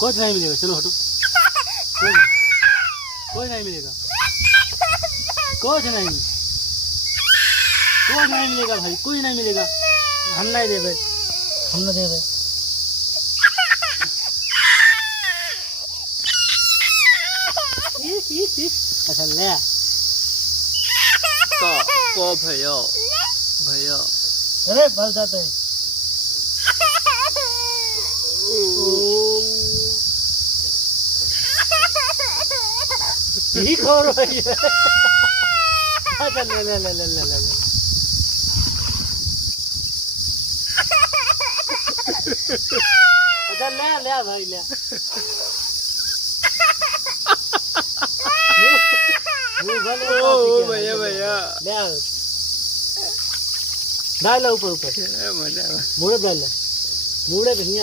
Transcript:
कुछ नहीं मिलेगा, चलो हटो। कुछ नहीं मिलेगा, कुछ नहीं मिलेगा भाई, कुछ नहीं मिलेगा। हम नहीं देवे, हम न देवे। अच्छा ले को भैया भैया अरे भल जाते हैं। ठीक हो रही है। अच्छा ले ले ले ले ले ले ले। अच्छा ले ले भाई ले। ओ भैया भैया ले डाल ऊपर ऊपर मजा मुड़े डाल मुड़े कहीं